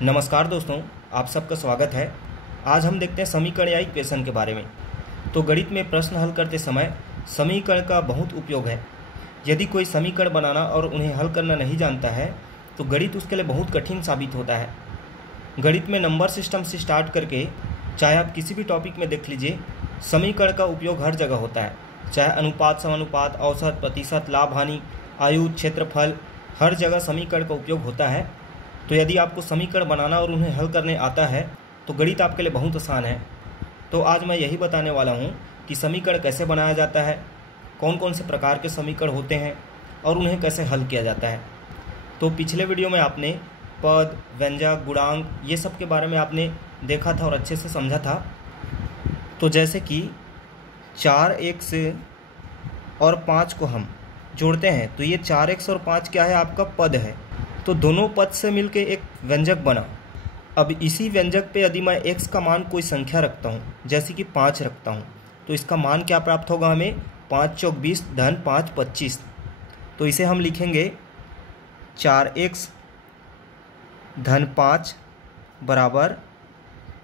नमस्कार दोस्तों, आप सबका स्वागत है। आज हम देखते हैं समीकरण या इक्वेशन के बारे में। तो गणित में प्रश्न हल करते समय समीकरण का बहुत उपयोग है। यदि कोई समीकरण बनाना और उन्हें हल करना नहीं जानता है तो गणित उसके लिए बहुत कठिन साबित होता है। गणित में नंबर सिस्टम से स्टार्ट करके चाहे आप किसी भी टॉपिक में देख लीजिए, समीकरण का उपयोग हर जगह होता है। चाहे अनुपात, समानुपात, औसत, प्रतिशत, लाभ, हानि, आयु, क्षेत्रफल, हर जगह समीकरण का उपयोग होता है। तो यदि आपको समीकरण बनाना और उन्हें हल करने आता है तो गणित आपके लिए बहुत आसान है। तो आज मैं यही बताने वाला हूँ कि समीकरण कैसे बनाया जाता है, कौन कौन से प्रकार के समीकरण होते हैं और उन्हें कैसे हल किया जाता है। तो पिछले वीडियो में आपने पद, व्यंजक, गुणांक ये सब के बारे में आपने देखा था और अच्छे से समझा था। तो जैसे कि 4x और 5 को हम जोड़ते हैं तो ये 4x और 5 क्या है, आपका पद है। तो दोनों पद से मिलके एक व्यंजक बना। अब इसी व्यंजक पे यदि मैं x का मान कोई संख्या रखता हूँ, जैसे कि 5 रखता हूँ, तो इसका मान क्या प्राप्त होगा हमें, 5 चौक 20 धन 5 25। तो इसे हम लिखेंगे 4x धन 5 बराबर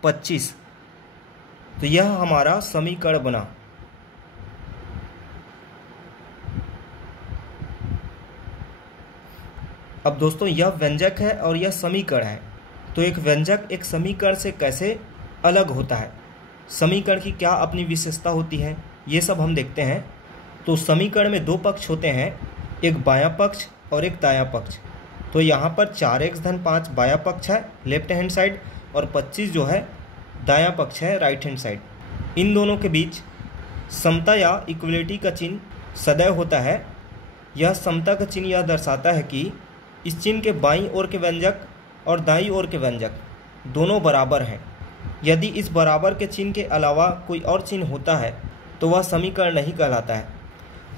25। तो यह हमारा समीकरण बना। अब दोस्तों, यह व्यंजक है और यह समीकरण है। तो एक व्यंजक एक समीकरण से कैसे अलग होता है, समीकरण की क्या अपनी विशेषता होती है, ये सब हम देखते हैं। तो समीकरण में दो पक्ष होते हैं, एक बायां पक्ष और एक दायां पक्ष। तो यहाँ पर 4x धन 5 बायां पक्ष है, लेफ्ट हैंड साइड, और 25 जो है दायां पक्ष है, राइट हैंड साइड। इन दोनों के बीच समता या इक्वलिटी का चिन्ह सदैव होता है। यह समता का चिन्ह यह दर्शाता है कि इस चिन्ह के बाईं ओर के व्यंजक और दाईं ओर के व्यंजक दोनों बराबर हैं। यदि इस बराबर के चिन्ह के अलावा कोई और चिन्ह होता है तो वह समीकरण नहीं कहलाता है।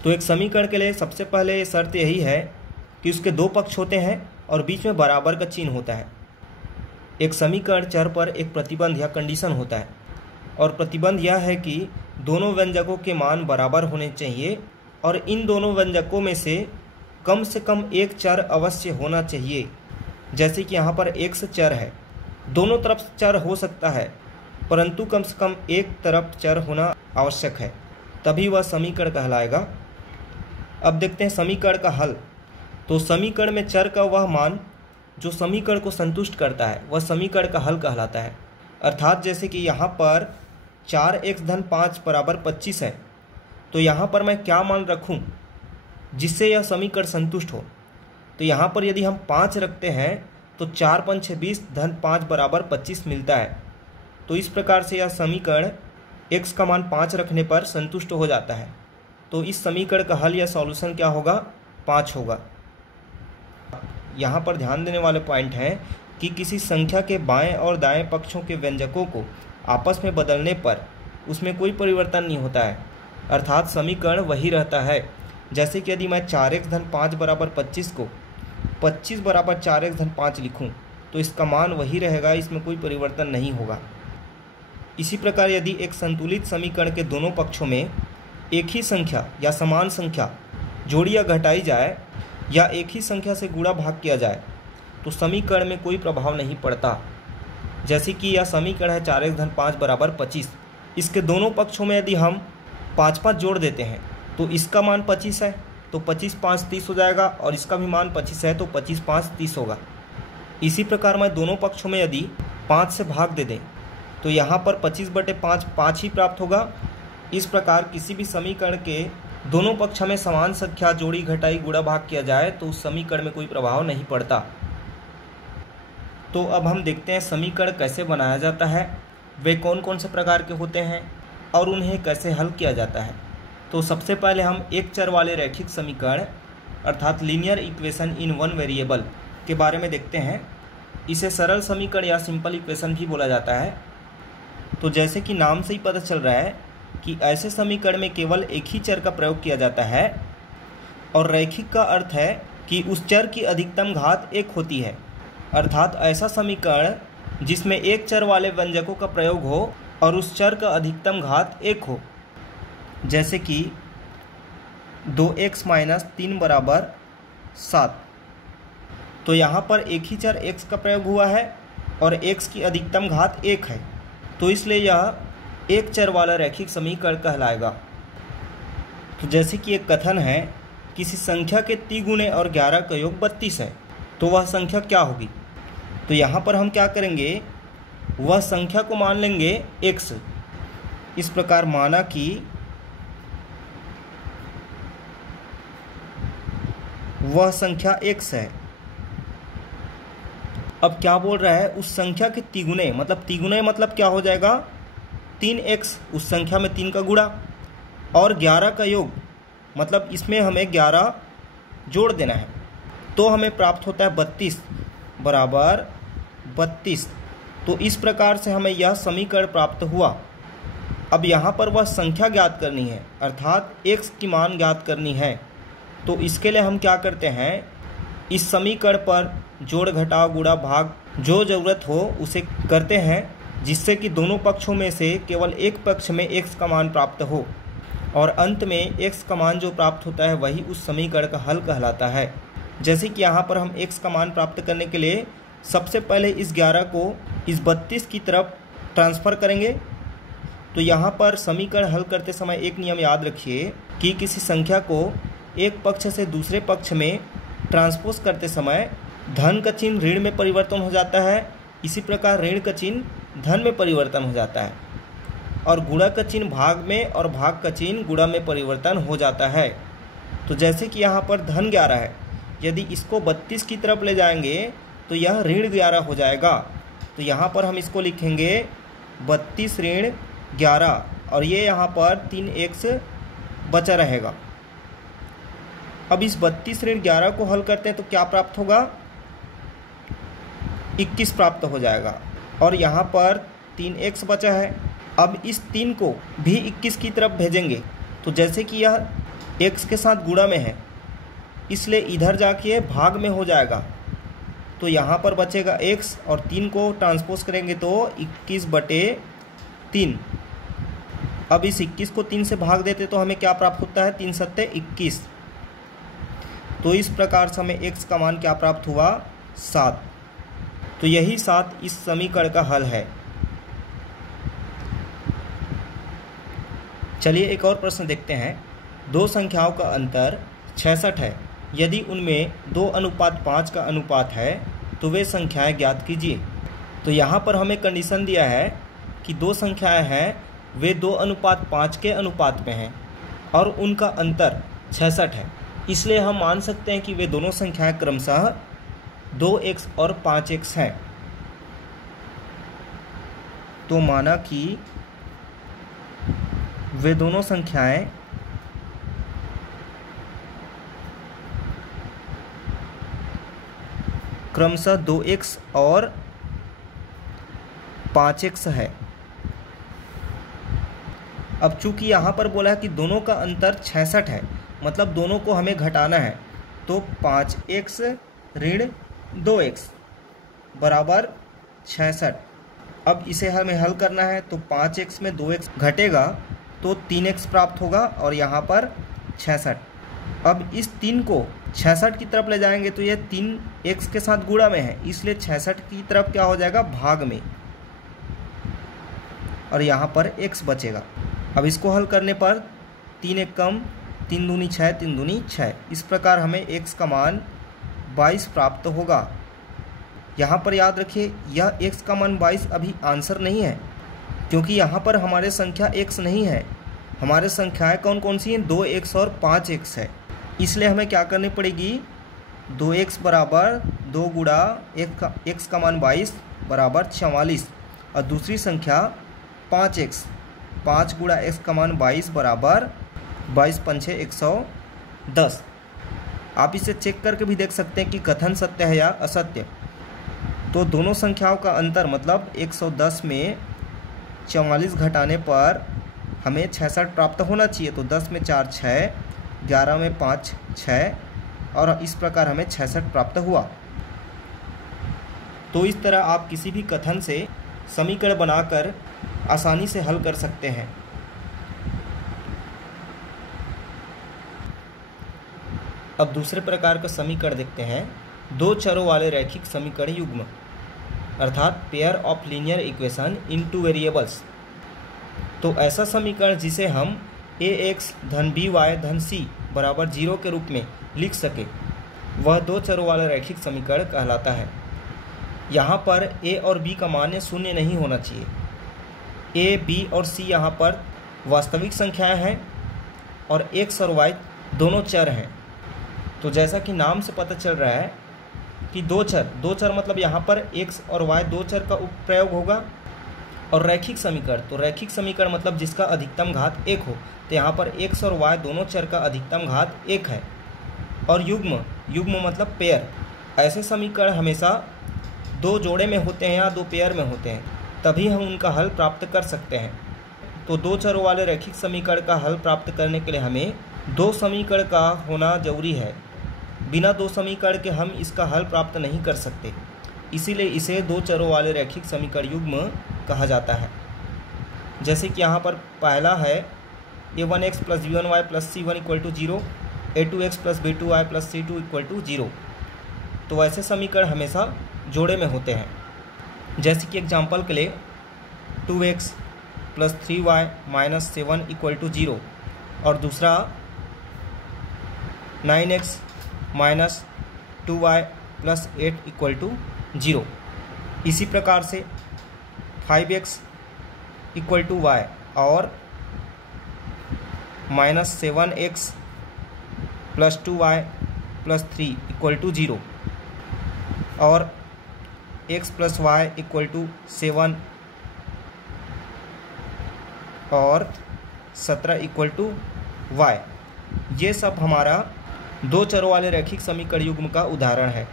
तो एक समीकरण के लिए सबसे पहले शर्त यही है कि उसके दो पक्ष होते हैं और बीच में बराबर का चिन्ह होता है। एक समीकरण चर पर एक प्रतिबंध या कंडीशन होता है, और प्रतिबंध यह है कि दोनों व्यंजकों के मान बराबर होने चाहिए और इन दोनों व्यंजकों में से कम एक चर अवश्य होना चाहिए। जैसे कि यहाँ पर x चर है, दोनों तरफ चर हो सकता है परंतु कम से कम एक तरफ चर होना आवश्यक है, तभी वह समीकरण कहलाएगा। अब देखते हैं समीकरण का हल। तो समीकरण में चर का वह मान जो समीकरण को संतुष्ट करता है वह समीकरण का हल कहलाता है। अर्थात जैसे कि यहाँ पर 4x धन 5 बराबर 25 है, तो यहाँ पर मैं क्या मान रखूँ जिससे यह समीकरण संतुष्ट हो। तो यहाँ पर यदि हम 5 रखते हैं तो 4 5 6 20 धन 5 बराबर 25 मिलता है। तो इस प्रकार से यह समीकरण x का मान 5 रखने पर संतुष्ट हो जाता है। तो इस समीकरण का हल या सॉल्यूशन क्या होगा, 5 होगा। यहाँ पर ध्यान देने वाले पॉइंट हैं कि किसी संख्या के बाएं और दाएं पक्षों के व्यंजकों को आपस में बदलने पर उसमें कोई परिवर्तन नहीं होता है, अर्थात समीकरण वही रहता है। जैसे कि यदि मैं 4x धन 5 बराबर 25 को 25 बराबर 4x धन 5 लिखूँ तो इसका मान वही रहेगा, इसमें कोई परिवर्तन नहीं होगा। इसी प्रकार यदि एक संतुलित समीकरण के दोनों पक्षों में एक ही संख्या या समान संख्या जोड़ी या घटाई जाए या एक ही संख्या से गुणा भाग किया जाए तो समीकरण में कोई प्रभाव नहीं पड़ता। जैसे कि यह समीकरण है 4x धन 5 बराबर 25। इसके दोनों पक्षों में यदि हम 5 5 जोड़ देते हैं तो इसका मान 25 है, तो 25 5 30 हो जाएगा, और इसका भी मान 25 है तो 25 5 30 होगा। इसी प्रकार मैं दोनों पक्षों में यदि 5 से भाग दे दें तो यहाँ पर 25/5 5 ही प्राप्त होगा। इस प्रकार किसी भी समीकरण के दोनों पक्ष में समान संख्या जोड़ी घटाई गुणा भाग किया जाए तो उस समीकरण में कोई प्रभाव नहीं पड़ता। तो अब हम देखते हैं समीकरण कैसे बनाया जाता है, वे कौन कौन से प्रकार के होते हैं और उन्हें कैसे हल किया जाता है। तो सबसे पहले हम एक चर वाले रैखिक समीकरण अर्थात linear equation in one variable के बारे में देखते हैं। इसे सरल समीकरण या सिंपल इक्वेशन भी बोला जाता है। तो जैसे कि नाम से ही पता चल रहा है कि ऐसे समीकरण में केवल एक ही चर का प्रयोग किया जाता है, और रैखिक का अर्थ है कि उस चर की अधिकतम घात 1 होती है। अर्थात ऐसा समीकरण जिसमें एक चर वाले व्यंजकों का प्रयोग हो और उस चर का अधिकतम घात 1 हो। जैसे कि 2x माइनस 3 बराबर 7। तो यहाँ पर एक ही चर x का प्रयोग हुआ है और x की अधिकतम घात 1 है, तो इसलिए यह एक चर वाला रैखिक समीकरण कहलाएगा। तो जैसे कि एक कथन है, किसी संख्या के तिगुने और 11 का योग 32 है, तो वह संख्या क्या होगी। तो यहाँ पर हम क्या करेंगे, वह संख्या को मान लेंगे x। इस प्रकार माना कि वह संख्या x है। अब क्या बोल रहा है, उस संख्या के तिगुने, मतलब तिगुने मतलब क्या हो जाएगा 3x, उस संख्या में 3 का गुणा, और 11 का योग, मतलब इसमें हमें 11 जोड़ देना है, तो हमें प्राप्त होता है 32 बराबर 32। तो इस प्रकार से हमें यह समीकरण प्राप्त हुआ। अब यहाँ पर वह संख्या ज्ञात करनी है, अर्थात x की मान ज्ञात करनी है। तो इसके लिए हम क्या करते हैं, इस समीकरण पर जोड़ घटाव गुणा भाग जो ज़रूरत हो उसे करते हैं, जिससे कि दोनों पक्षों में से केवल एक पक्ष में x का मान प्राप्त हो, और अंत में x का मान जो प्राप्त होता है वही उस समीकरण का हल कहलाता है। जैसे कि यहाँ पर हम x का मान प्राप्त करने के लिए सबसे पहले इस 11 को इस 32 की तरफ ट्रांसफ़र करेंगे। तो यहाँ पर समीकरण हल करते समय एक नियम याद रखिए कि किसी संख्या को एक पक्ष से दूसरे पक्ष में ट्रांसपोज करते समय धन का चिन्ह ऋण में परिवर्तन हो जाता है, इसी प्रकार ऋण का चिन्ह धन में परिवर्तन हो जाता है, और गुणा का चिन्ह भाग में और भाग का चिन्ह गुणा में परिवर्तन हो जाता है। तो जैसे कि यहाँ पर धन 11 है, यदि इसको 32 की तरफ ले जाएंगे तो यह ऋण 11 हो जाएगा। तो यहाँ पर हम इसको लिखेंगे 32 ऋण 11, और ये यहाँ पर 3x बचा रहेगा। अब इस 32 ऋण 11 को हल करते हैं तो क्या प्राप्त होगा, 21 प्राप्त हो जाएगा, और यहाँ पर 3x बचा है। अब इस 3 को भी 21 की तरफ भेजेंगे, तो जैसे कि यह x के साथ गुणा में है, इसलिए इधर जाके भाग में हो जाएगा। तो यहाँ पर बचेगा x, और 3 को ट्रांसपोज करेंगे तो 21/3। अब इस 21 को 3 से भाग देते तो हमें क्या प्राप्त होता है, 3 सत्ते 21। तो इस प्रकार से हमें x का मान क्या प्राप्त हुआ, 7। तो यही 7 इस समीकरण का हल है। चलिए एक और प्रश्न देखते हैं। दो संख्याओं का अंतर 66 है, यदि उनमें 2:5 का अनुपात है तो वे संख्याएं ज्ञात कीजिए। तो यहाँ पर हमें कंडीशन दिया है कि दो संख्याएं हैं, वे 2:5 के अनुपात में हैं और उनका अंतर 66 है, इसलिए हम मान सकते हैं कि वे दोनों संख्याएं क्रमशः 2x और 5x हैं। तो माना कि वे दोनों संख्याएं क्रमशः 2x और 5x है। अब चूंकि यहाँ पर बोला है कि दोनों का अंतर 66 है, मतलब दोनों को हमें घटाना है, तो 5x ऋण 2x बराबर 66। अब इसे हमें हल करना है, तो 5x में 2x घटेगा तो 3x प्राप्त होगा, और यहाँ पर 66। अब इस 3 को 66 की तरफ ले जाएंगे तो यह 3x के साथ गुणा में है, इसलिए 66 की तरफ क्या हो जाएगा, भाग में, और यहाँ पर x बचेगा। अब इसको हल करने पर 3 एक कम, 3 दूनी 6, 3 दूनी 6। इस प्रकार हमें x का मान 22 प्राप्त होगा। यहाँ पर याद रखिए, यह x का मान 22 अभी आंसर नहीं है, क्योंकि यहाँ पर हमारे संख्या x नहीं है, हमारे संख्याएं कौन कौन सी हैं, 2x और 5x है। इसलिए हमें क्या करनी पड़ेगी, 2x बराबर 2 गुणा x का मान 22 बराबर 44, और दूसरी संख्या 5x, 5 गुणा x का मान 22 बराबर 22 पंछे 110। आप इसे चेक करके भी देख सकते हैं कि कथन सत्य है या असत्य। तो दोनों संख्याओं का अंतर मतलब 110 में 44 घटाने पर हमें 66 प्राप्त होना चाहिए। तो 10 में 4 6, 11 में 5 6, और इस प्रकार हमें 66 प्राप्त हुआ। तो इस तरह आप किसी भी कथन से समीकरण बनाकर आसानी से हल कर सकते हैं। अब दूसरे प्रकार का समीकरण देखते हैं, दो चरों वाले रैखिक समीकरण युग्म। अर्थात pair of linear equation in two variables. तो ऐसा समीकरण जिसे हम ax धन by धन c बराबर 0 के रूप में लिख सके वह दो चरों वाला रैखिक समीकरण कहलाता है। यहाँ पर a और b का मान शून्य नहीं होना चाहिए। a, b और c यहाँ पर वास्तविक संख्याएं हैं और x और y दोनों चर हैं। तो जैसा कि नाम से पता चल रहा है कि दो चर मतलब यहाँ पर x और y दो चर का प्रयोग होगा। और रैखिक समीकरण, तो रैखिक समीकरण मतलब जिसका अधिकतम घात 1 हो, तो यहाँ पर x और y दोनों चर का अधिकतम घात 1 है। और युग्म मतलब पेयर, ऐसे समीकरण हमेशा दो जोड़े में होते हैं या दो पेयर में होते हैं, तभी हम उनका हल प्राप्त कर सकते हैं। तो दो चरों वाले रैखिक समीकरण का हल प्राप्त करने के लिए हमें दो समीकरण का होना जरूरी है। बिना दो समीकरण के हम इसका हल प्राप्त नहीं कर सकते, इसीलिए इसे दो चरों वाले रैखिक समीकरण युग्म कहा जाता है। जैसे कि यहाँ पर पहला है a1x plus b1y plus c1 equal to 0, a2x plus b2y plus c2 equal to 0। तो ऐसे समीकरण हमेशा जोड़े में होते हैं। जैसे कि एग्जाम्पल के लिए 2x plus 3y minus 7 equal to 0 और दूसरा 9x minus 2y plus 8 equal to 0। इसी प्रकार से 5x इक्वल टू y और minus 7x plus 2y plus 3 equal to 0 और x plus y equal to 7 और 17 इक्वल टू y। ये सब हमारा दो चरों वाले रैखिक समीकरण युग्म का उदाहरण है।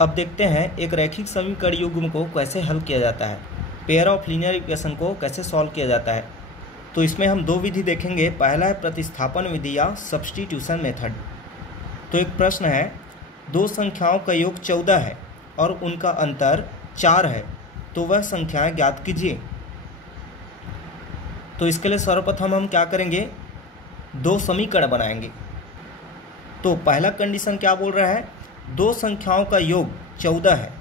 अब देखते हैं एक रैखिक समीकरण युग्म को कैसे हल किया जाता है, पेयर ऑफ लीनियर इक्वेशन को कैसे सॉल्व किया जाता है। तो इसमें हम दो विधि देखेंगे। पहला है प्रतिस्थापन विधि या सब्स्टिट्यूशन मेथड। तो एक प्रश्न है, दो संख्याओं का योग 14 है और उनका अंतर 4 है, तो वह संख्याएं ज्ञात कीजिए। तो इसके लिए सर्वप्रथम हम क्या करेंगे, दो समीकरण बनाएंगे। तो पहला कंडीशन क्या बोल रहा है, दो संख्याओं का योग 14 है।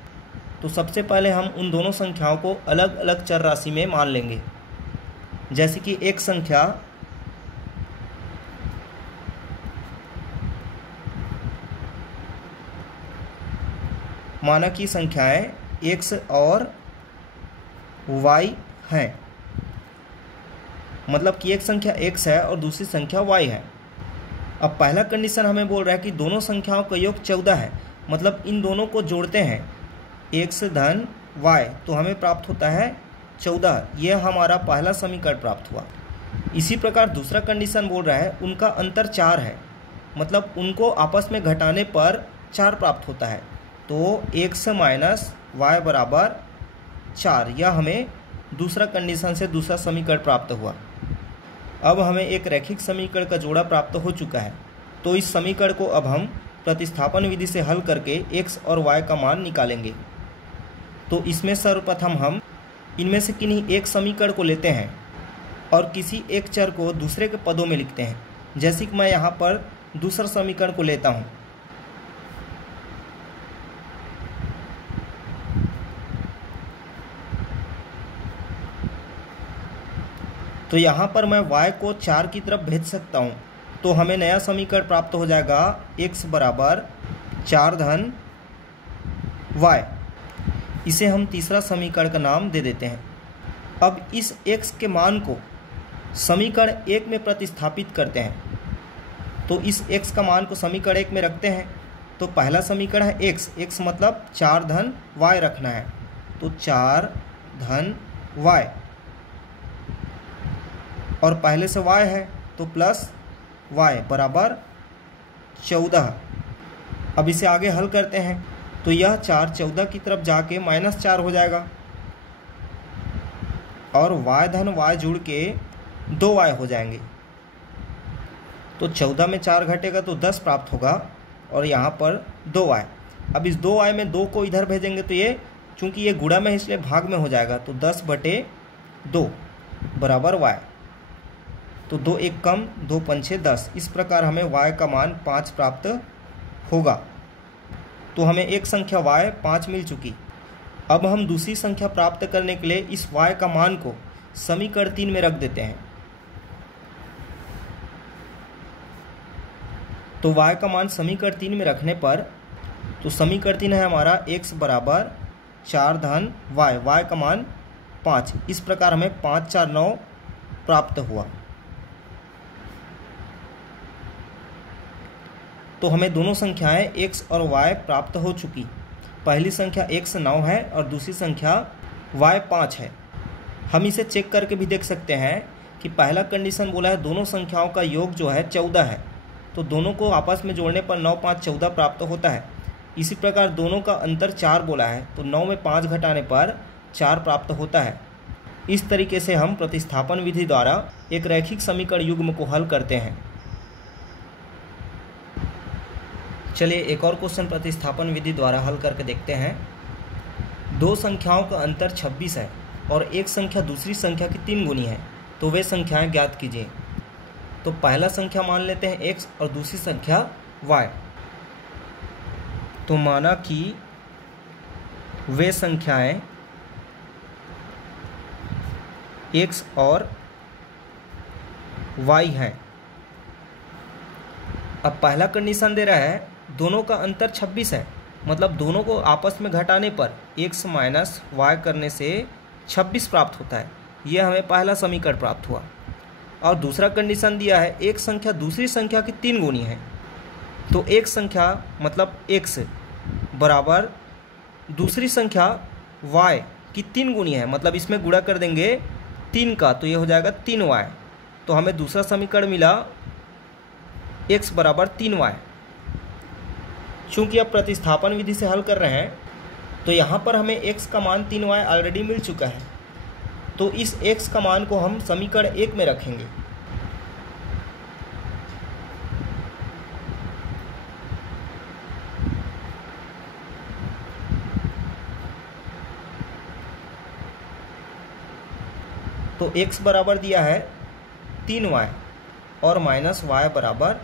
तो सबसे पहले हम उन दोनों संख्याओं को अलग अलग चर राशि में मान लेंगे। जैसे कि एक संख्या माना कि संख्याएं x और y हैं, मतलब कि एक संख्या x है और दूसरी संख्या y है। अब पहला कंडीशन हमें बोल रहा है कि दोनों संख्याओं का योग 14 है, मतलब इन दोनों को जोड़ते हैं x धन y, तो हमें प्राप्त होता है 14। यह हमारा पहला समीकरण प्राप्त हुआ। इसी प्रकार दूसरा कंडीशन बोल रहा है उनका अंतर 4 है, मतलब उनको आपस में घटाने पर 4 प्राप्त होता है। तो x माइनस y बराबर 4, यह हमें दूसरा कंडीशन से दूसरा समीकरण प्राप्त हुआ। अब हमें एक रैखिक समीकरण का जोड़ा प्राप्त हो चुका है। तो इस समीकरण को अब हम प्रतिस्थापन विधि से हल करके x और y का मान निकालेंगे। तो इसमें सर्वप्रथम हम इनमें से किन्हीं एक समीकरण को लेते हैं और किसी एक चर को दूसरे के पदों में लिखते हैं। जैसे कि मैं यहाँ पर दूसरा समीकरण को लेता हूँ। तो यहाँ पर मैं y को 4 की तरफ भेज सकता हूँ। तो हमें नया समीकरण प्राप्त हो जाएगा x बराबर 4 धन y। इसे हम तीसरा समीकरण का नाम दे देते हैं। अब इस x के मान को समीकरण 1 में प्रतिस्थापित करते हैं। तो इस x का मान को समीकरण 1 में रखते हैं। तो पहला समीकरण है x मतलब 4 धन y रखना है। तो 4 धन y और पहले से y है तो प्लस y बराबर 14। अब इसे आगे हल करते हैं। तो यह 4 14 की तरफ जाके -4 हो जाएगा और y धन y जुड़ के 2y हो जाएंगे। तो 14 में 4 घटेगा तो 10 प्राप्त होगा और यहाँ पर 2y। अब इस 2y में 2 को इधर भेजेंगे तो ये चूँकि ये गुणा में इसलिए भाग में हो जाएगा। तो 10/2 बराबर y। तो 2 1 कम 2 पंछे 10। इस प्रकार हमें y का मान 5 प्राप्त होगा। तो हमें एक संख्या y 5 मिल चुकी। अब हम दूसरी संख्या प्राप्त करने के लिए इस y का मान को समीकरण 3 में रख देते हैं। तो y का मान समीकरण 3 में रखने पर तो समीकरण 3 है हमारा x बराबर 4 धन y का मान 5। इस प्रकार हमें 5 4 9 प्राप्त हुआ। तो हमें दोनों संख्याएं x और y प्राप्त हो चुकी। पहली संख्या x 9 है और दूसरी संख्या y 5 है। हम इसे चेक करके भी देख सकते हैं कि पहला कंडीशन बोला है दोनों संख्याओं का योग जो है 14 है, तो दोनों को आपस में जोड़ने पर 9 5 14 प्राप्त होता है। इसी प्रकार दोनों का अंतर 4 बोला है, तो 9 में 5 घटाने पर 4 प्राप्त होता है। इस तरीके से हम प्रतिस्थापन विधि द्वारा एक रैखिक समीकरण युग्म को हल करते हैं। चलिए एक और क्वेश्चन प्रतिस्थापन विधि द्वारा हल करके देखते हैं। दो संख्याओं का अंतर 26 है और एक संख्या दूसरी संख्या की 3 गुनी है, तो वे संख्याएं ज्ञात कीजिए। तो पहला संख्या मान लेते हैं x और दूसरी संख्या y। तो माना कि वे संख्याएं x और y हैं। अब पहला कंडीशन दे रहा है दोनों का अंतर 26 है, मतलब दोनों को आपस में घटाने पर x माइनस y करने से 26 प्राप्त होता है। यह हमें पहला समीकरण प्राप्त हुआ। और दूसरा कंडीशन दिया है एक संख्या दूसरी संख्या की 3 गुनी है, तो एक संख्या मतलब x बराबर दूसरी संख्या y की 3 गुनी है, मतलब इसमें गुणा कर देंगे 3 का, तो ये हो जाएगा 3y। तो हमें दूसरा समीकरण मिला x बराबर 3y। चूँकि अब प्रतिस्थापन विधि से हल कर रहे हैं तो यहाँ पर हमें x का मान 3y ऑलरेडी मिल चुका है, तो इस x का मान को हम समीकरण 1 में रखेंगे। तो x बराबर दिया है 3y और माइनस y बराबर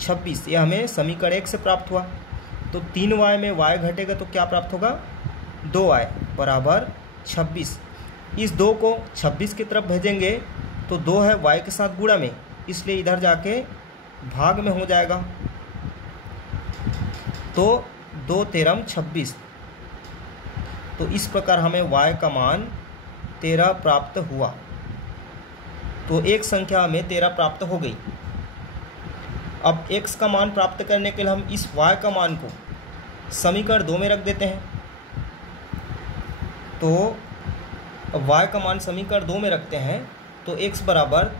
26। यह हमें समीकरण 1 से प्राप्त हुआ। तो 3y में y घटेगा तो क्या प्राप्त होगा 2y बराबर 26। इस 2 को 26 की तरफ भेजेंगे तो 2 है y के साथ गुणा में, इसलिए इधर जाके भाग में हो जाएगा। तो 2 तेरम 26। तो इस प्रकार हमें y का मान 13 प्राप्त हुआ। तो एक संख्या हमें 13 प्राप्त हो गई। अब x का मान प्राप्त करने के लिए हम इस y का मान को समीकरण 2 में रख देते हैं। तो अब y का मान समीकरण 2 में रखते हैं तो x बराबर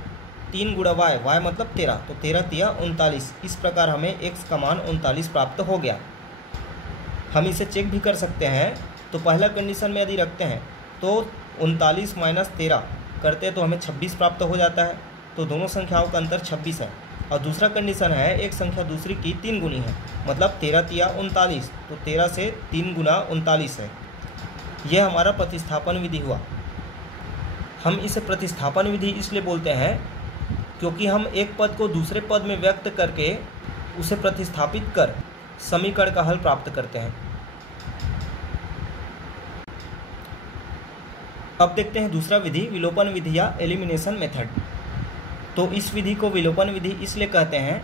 3 गुणा y मतलब 13, तो 13 तिया 39। इस प्रकार हमें x का मान 39 प्राप्त हो गया। हम इसे चेक भी कर सकते हैं। तो पहला कंडीशन में यदि रखते हैं तो 39 माइनस 13 करते तो हमें 26 प्राप्त हो जाता है, तो दोनों संख्याओं का अंतर 26 है। और दूसरा कंडीशन है एक संख्या दूसरी की 3 गुनी है, मतलब 13 तिया 39, तो 13 से 3 गुना 39 है। यह हमारा प्रतिस्थापन विधि हुआ। हम इसे प्रतिस्थापन विधि इसलिए बोलते हैं क्योंकि हम एक पद को दूसरे पद में व्यक्त करके उसे प्रतिस्थापित कर समीकरण का हल प्राप्त करते हैं। अब देखते हैं दूसरा विधि, विलोपन विधि या एलिमिनेशन मेथड। तो इस विधि को विलोपन विधि इसलिए कहते हैं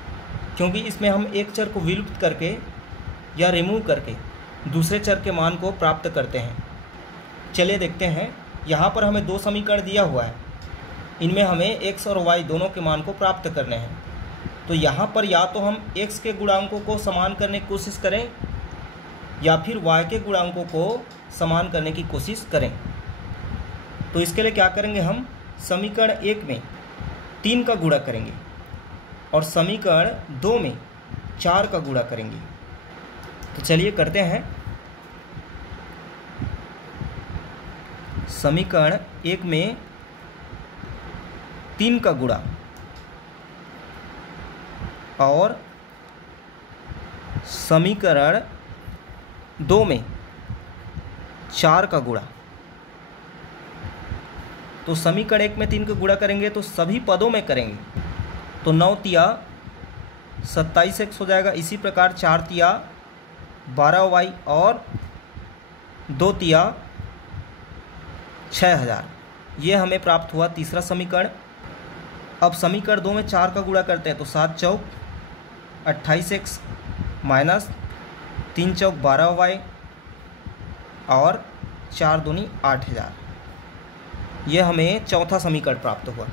क्योंकि इसमें हम एक चर को विलुप्त करके या रिमूव करके दूसरे चर के मान को प्राप्त करते हैं। चलिए देखते हैं। यहाँ पर हमें 2 समीकरण दिया हुआ है, इनमें हमें x और y दोनों के मान को प्राप्त करने हैं। तो यहाँ पर या तो हम x के गुणांकों को समान करने की कोशिश करें या फिर y के गुणांकों को समान करने की कोशिश करें। तो इसके लिए क्या करेंगे, हम समीकरण 1 में 3 का गुणा करेंगे और समीकरण 2 में 4 का गुणा करेंगे। तो चलिए करते हैं। समीकरण 1 में 3 का गुणा और समीकरण 2 में 4 का गुणा। तो समीकरण 1 में 3 का गुणा करेंगे तो सभी पदों में करेंगे, तो 9 तिया 27x हो जाएगा। इसी प्रकार 4 तिया 12y और 2 तिया 6000। ये हमें प्राप्त हुआ तीसरा समीकरण। अब समीकरण 2 में 4 का गुणा करते हैं तो 7 चौक 28x माइनस 3 चौक 12y और 4 दूनी 8000। ये हमें चौथा समीकरण प्राप्त हुआ।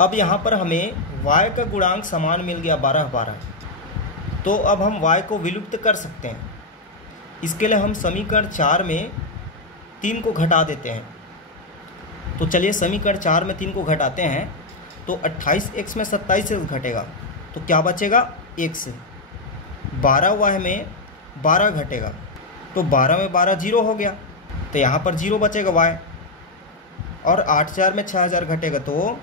अब यहाँ पर हमें y का गुणांक समान मिल गया 12 तो अब हम y को विलुप्त कर सकते हैं। इसके लिए हम समीकरण 4 में 3 को घटा देते हैं। तो चलिए समीकरण 4 में 3 को घटाते हैं तो 28x में 27x घटेगा तो क्या बचेगा x। 12y में 12 घटेगा तो 12 में 12 जीरो हो गया तो यहाँ पर जीरो बचेगा y। और 8000 में 6000 घटेगा तो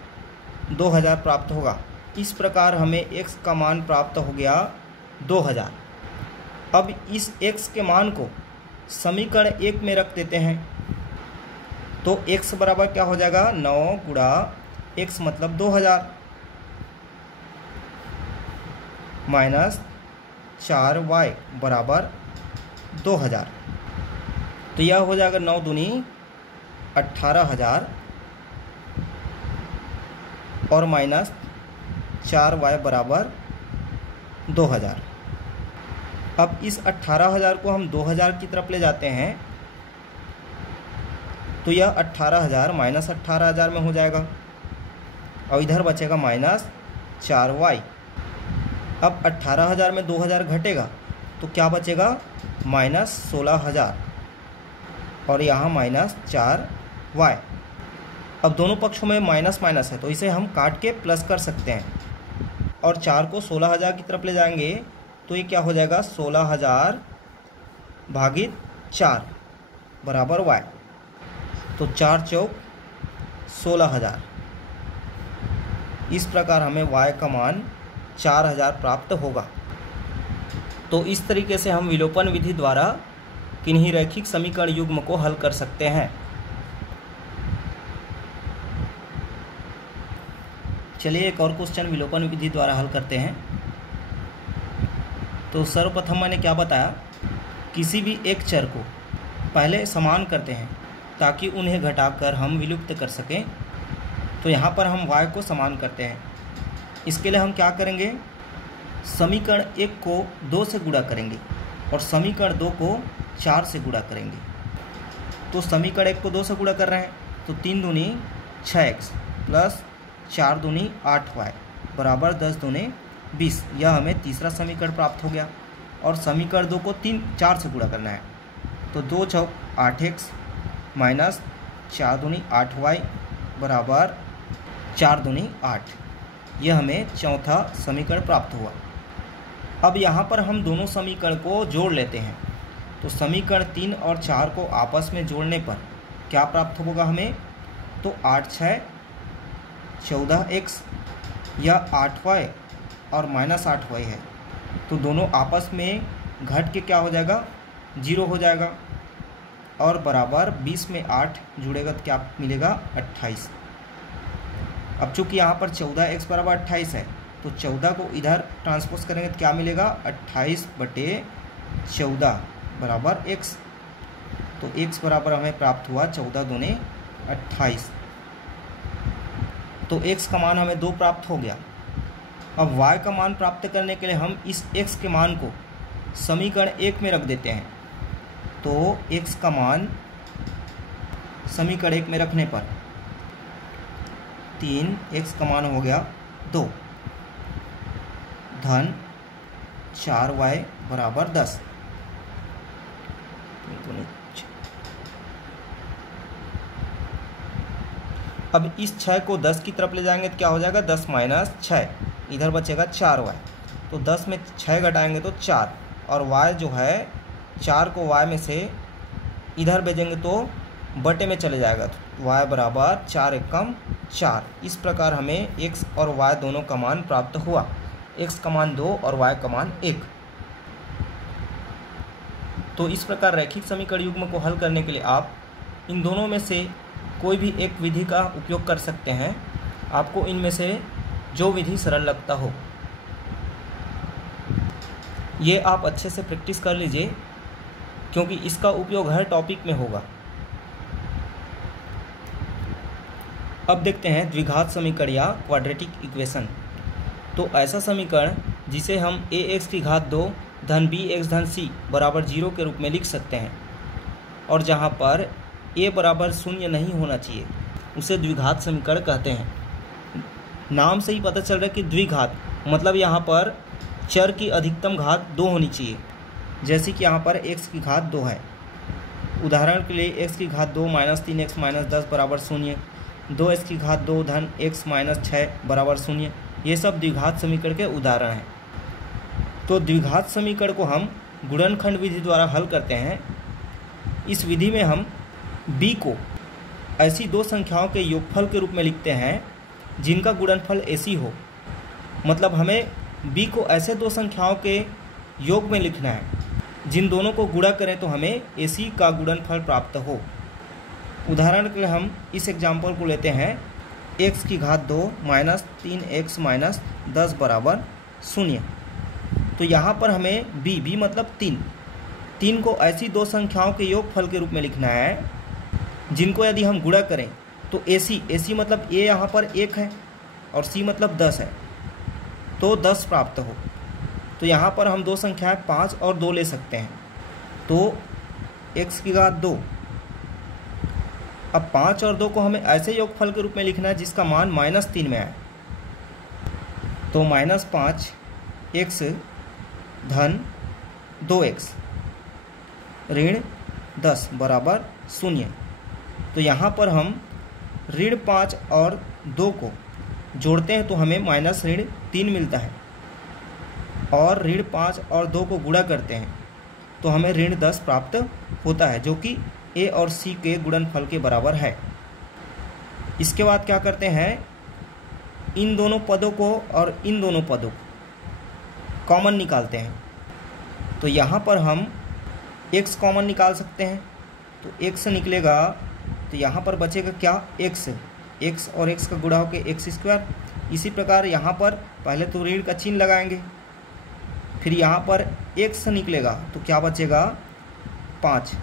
2000 प्राप्त होगा। इस प्रकार हमें x का मान प्राप्त हो गया 2000। अब इस x के मान को समीकरण 1 में रख देते हैं तो x बराबर क्या हो जाएगा 9 गुणा x मतलब 2000 माइनस 4y बराबर 2000। तो यह हो जाएगा 9 दूनी 18000 और माइनस 4y बराबर 2000। अब इस 18000 को हम 2000 की तरफ ले जाते हैं तो यह 18000 माइनस 18000 में हो जाएगा और इधर बचेगा माइनस 4y। अब 18000 में 2000 घटेगा तो क्या बचेगा माइनस 16000 और यहाँ माइनस 4y। अब दोनों पक्षों में माइनस माइनस है तो इसे हम काट के प्लस कर सकते हैं और 4 को 16000 की तरफ ले जाएंगे तो ये क्या हो जाएगा 16000 भागित 4 बराबर y। तो 4 चौक 16000। इस प्रकार हमें y का मान 4000 प्राप्त होगा। तो इस तरीके से हम विलोपन विधि द्वारा किन्हीं रैखिक समीकरण युग्म को हल कर सकते हैं। चलिए एक और क्वेश्चन विलोपन विधि द्वारा हल करते हैं। तो सर्वप्रथम मैंने क्या बताया, किसी भी एक चर को पहले समान करते हैं ताकि उन्हें घटाकर हम विलुप्त कर सकें। तो यहाँ पर हम y को समान करते हैं। इसके लिए हम क्या करेंगे, समीकरण 1 को 2 से गुणा करेंगे और समीकरण 2 को 4 से गुणा करेंगे। तो समीकरण 1 को 2 से गुणा कर रहे हैं तो 3 दूनी 6x प्लस 4 दूनी 8y बराबर 10 दूनी 20। यह हमें तीसरा समीकरण प्राप्त हो गया। और समीकरण 2 को 4 से गुणा करना है तो 2 चौक 8x माइनस 4 दूनी 8y बराबर 4 दूनी 8। यह हमें चौथा समीकरण प्राप्त हुआ। अब यहाँ पर हम दोनों समीकरण को जोड़ लेते हैं। तो समीकरण 3 और 4 को आपस में जोड़ने पर क्या प्राप्त होगा हमें, तो 8 6 14x यह 8y और माइनस 8y है तो दोनों आपस में घट के क्या हो जाएगा 0 हो जाएगा और बराबर 20 में 8 जुड़ेगा तो क्या मिलेगा 28। अब चूँकि यहाँ पर 14x बराबर 28 है तो 14 को इधर ट्रांसपोज करेंगे तो क्या मिलेगा 28/14 बराबर x। तो x बराबर हमें प्राप्त हुआ 14 दूने 28। तो x का मान हमें 2 प्राप्त हो गया। अब y का मान प्राप्त करने के लिए हम इस x के मान को समीकरण 1 में रख देते हैं। तो x का मान समीकरण 1 में रखने पर 3x का मान हो गया 2 धन 4y बराबर 10। अब इस 6 को 10 की तरफ ले जाएंगे तो क्या हो जाएगा 10 माइनस 6, इधर बचेगा 4y। तो 10 में 6 घटाएंगे तो 4 और y जो है 4 को y में से इधर भेजेंगे तो बटे में चले जाएगा तो y बराबर 4 एकम 4। इस प्रकार हमें x और y दोनों का मान प्राप्त हुआ, x का मान 2 और y का मान 1। तो इस प्रकार रैखिक समीकरण युग्म को हल करने के लिए आप इन दोनों में से कोई भी एक विधि का उपयोग कर सकते हैं, आपको इनमें से जो विधि सरल लगता हो। ये आप अच्छे से प्रैक्टिस कर लीजिए क्योंकि इसका उपयोग हर टॉपिक में होगा। अब देखते हैं द्विघात समीकरण या क्वाड्रेटिक इक्वेशन। तो ऐसा समीकरण जिसे हम ax की घात 2 धन bx धन c बराबर 0 के रूप में लिख सकते हैं और जहाँ पर a बराबर 0 नहीं होना चाहिए उसे द्विघात समीकरण कहते हैं। नाम से ही पता चल रहा है कि द्विघात मतलब यहाँ पर चर की अधिकतम घात 2 होनी चाहिए, जैसे कि यहाँ पर x की घात 2 है। उदाहरण के लिए x की घात 2 माइनस 3x माइनस 10 बराबर 0, 2x की घात 2 धन x माइनस 6 बराबर 0। ये सब द्विघात समीकरण के उदाहरण हैं। तो द्विघात समीकरण को हम गुणनखंड विधि द्वारा हल करते हैं। इस विधि में हम b को ऐसी दो संख्याओं के योगफल के रूप में लिखते हैं जिनका गुणनफल ac हो। मतलब हमें b को ऐसे दो संख्याओं के योग में लिखना है जिन दोनों को गुणा करें तो हमें ac का गुणनफल प्राप्त हो। उदाहरण के लिए हम इस एग्जाम्पल को लेते हैं x की घात 2 माइनस 3x माइनस 10 बराबर 0। तो यहाँ पर हमें b मतलब 3 को ऐसी दो संख्याओं के योगफल के रूप में लिखना है जिनको यदि हम गुणा करें तो ac मतलब a यहाँ पर 1 है और c मतलब 10 है, तो 10 प्राप्त हो। तो यहाँ पर हम दो संख्याएं 5 और 2 ले सकते हैं। तो x की घात 2, अब 5 और 2 को हमें ऐसे योगफल के रूप में लिखना है जिसका मान -3 में आए। तो -5 x धन 2x ऋण 10 बराबर 0। तो यहाँ पर हम ऋण 5 और 2 को जोड़ते हैं तो हमें -3 मिलता है और ऋण 5 और 2 को गुणा करते हैं तो हमें ऋण 10 प्राप्त होता है, जो कि a और c के गुणनफल के बराबर है। इसके बाद क्या करते हैं, इन दोनों पदों को और इन दोनों पदों को कॉमन निकालते हैं। तो यहाँ पर हम x कॉमन निकाल सकते हैं। तो x निकलेगा तो यहाँ पर बचेगा क्या, x और x का गुणा होकर x²। इसी प्रकार यहाँ पर पहले तो ऋण का चिन्ह लगाएंगे, फिर यहाँ पर x निकलेगा तो क्या बचेगा 5।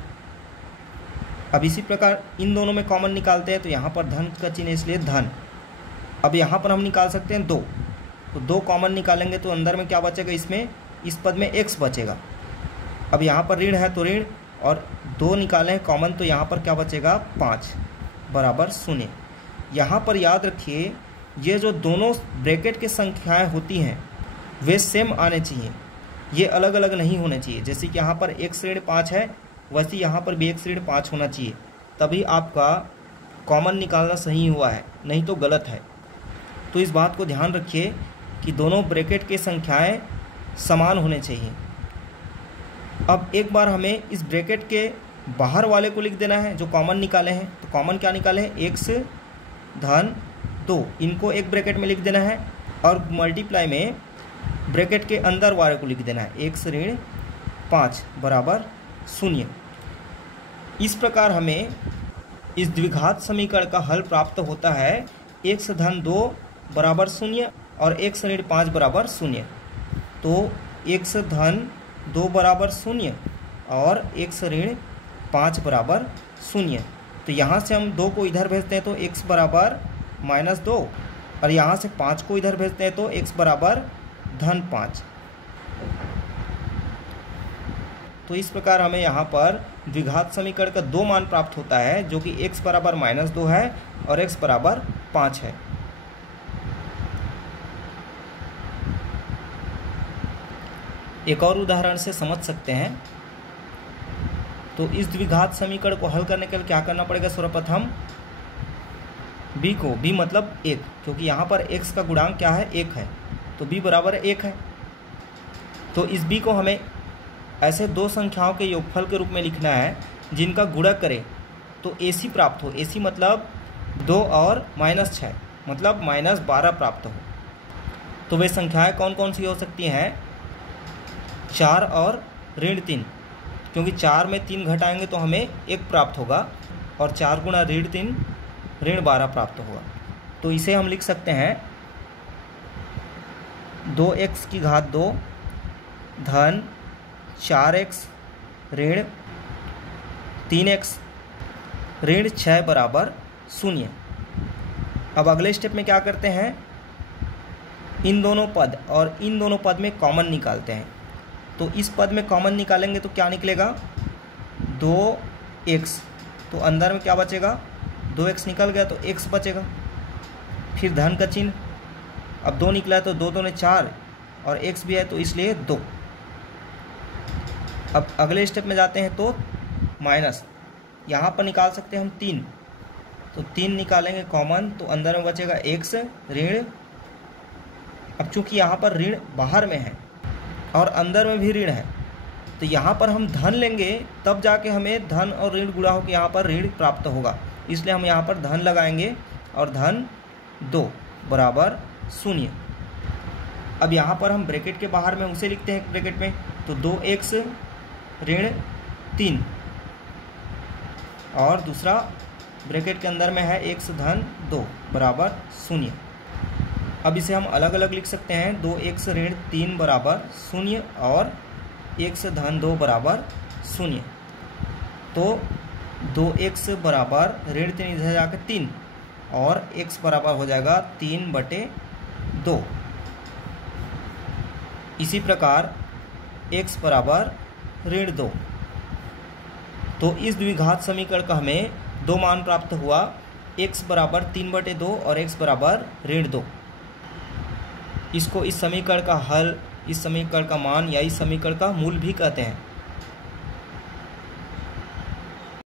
अब इसी प्रकार इन दोनों में कॉमन निकालते हैं तो यहाँ पर धन का चिन्ह इसलिए धन। अब यहाँ पर हम निकाल सकते हैं 2, तो 2 कॉमन निकालेंगे तो अंदर में क्या बचेगा, इसमें इस पद में x बचेगा। अब यहाँ पर ऋण है तो ऋण और 2 निकालें कॉमन तो यहाँ पर क्या बचेगा 5 बराबर 0। यहाँ पर याद रखिए ये जो दोनों ब्रैकेट की संख्याएं होती हैं वे सेम आने चाहिए, ये अलग अलग नहीं होने चाहिए। जैसे कि यहाँ पर x ऋण 5 है वैसे यहाँ पर भी x ऋण 5 होना चाहिए, तभी आपका कॉमन निकालना सही हुआ है, नहीं तो गलत है। तो इस बात को ध्यान रखिए कि दोनों ब्रैकेट की संख्याएं समान होने चाहिए। अब एक बार हमें इस ब्रैकेट के बाहर वाले को लिख देना है जो कॉमन निकाले हैं। तो कॉमन क्या निकाले हैं, x धन 2, इनको एक ब्रैकेट में लिख देना है और मल्टीप्लाई में ब्रैकेट के अंदर वाले को लिख देना है x ऋण 5 बराबर 0। इस प्रकार हमें इस द्विघात समीकरण का हल प्राप्त होता है x धन 2 बराबर 0 और x ऋण 5 बराबर 0। तो x धन 2 बराबर 0 और x ऋण 5 बराबर 0। तो यहाँ से हम 2 को इधर भेजते हैं तो x बराबर -2 और यहाँ से 5 को इधर भेजते हैं तो x बराबर धन 5। तो इस प्रकार हमें यहाँ पर द्विघात समीकरण का 2 मान प्राप्त होता है जो कि x बराबर -2 है और x बराबर 5 है। एक और उदाहरण से समझ सकते हैं। तो इस द्विघात समीकरण को हल करने के लिए क्या करना पड़ेगा, सर्वप्रथम b को, b मतलब 1, क्योंकि यहाँ पर x का गुणांक क्या है 1 है, तो b बराबर 1 है। तो इस b को हमें ऐसे दो संख्याओं के योगफल के रूप में लिखना है जिनका गुणा करें तो ac प्राप्त हो। ac मतलब 2 और -6 मतलब -12 प्राप्त हो। तो वे संख्याएं कौन कौन सी हो सकती हैं, 4 और ऋण 3, क्योंकि 4 में 3 घटाएंगे तो हमें 1 प्राप्त होगा और 4 गुणा ऋण 3 ऋण 12 प्राप्त होगा। तो इसे हम लिख सकते हैं 2x की घात 2 धन 4x ऋण 3x ऋण 6 बराबर 0। अब अगले स्टेप में क्या करते हैं, इन दोनों पद और इन दोनों पद में कॉमन निकालते हैं। तो इस पद में कॉमन निकालेंगे तो क्या निकलेगा, 2x। तो अंदर में क्या बचेगा, 2x निकल गया तो x बचेगा। फिर धन का चिन्ह, अब 2 निकला है तो 2 दूने 4 और x भी है तो इसलिए 2। अब अगले स्टेप में जाते हैं तो माइनस, यहाँ पर निकाल सकते हैं हम 3। तो 3 निकालेंगे कॉमन तो अंदर में बचेगा x ऋण। अब चूंकि यहाँ पर ऋण बाहर में है और अंदर में भी ऋण है, तो यहाँ पर हम धन लेंगे तब जाके हमें धन और ऋण गुणा होकर यहाँ पर ऋण प्राप्त होगा, इसलिए हम यहाँ पर धन लगाएंगे और धन 2 बराबर 0। अब यहाँ पर हम ब्रैकेट के बाहर में उसे लिखते हैं ब्रैकेट में, तो 2x ऋण 3 और दूसरा ब्रैकेट के अंदर में है x धन 2 बराबर 0। अब इसे हम अलग अलग लिख सकते हैं, 2x ऋण 3 बराबर 0 और x धन 2 बराबर 0। तो 2x बराबर ऋण 3 इधर जाकर 3 और x बराबर हो जाएगा 3/2। इसी प्रकार x बराबर ऋण 2। तो इस द्विघात समीकरण का हमें 2 मान प्राप्त हुआ, x बराबर 3/2 और x बराबर ऋण 2। इसको इस समीकरण का हल, इस समीकरण का मान या इस समीकरण का मूल भी कहते हैं।